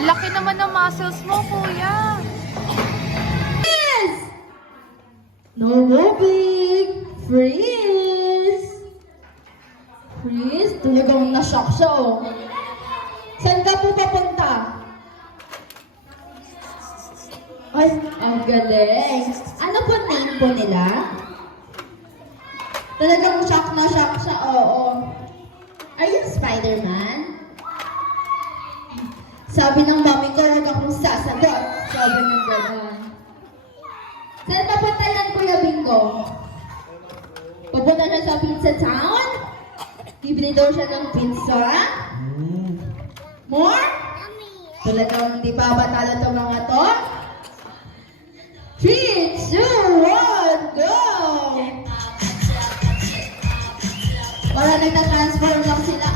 Laki naman ng muscles mo, kuya. Yes! No moving! Freeze! Freeze? Talagang na-shock siya, oh. Saan ka po papunta? Ay, ang galing. Ano po name po nila? Talagang shock na shock siya, oo. Are you Spider-Man? Sabi ng mami ko, huwag akong sasagot. Sabi ng gano'n. Saan papunta yan, Kuya Bingo? Pupunta siya sa pizza town? Bibili daw siya ng pizza? More? Talagang hindi pa batalo itong mga to? 3, 2, 1, go! Para nagta-transform lang sila.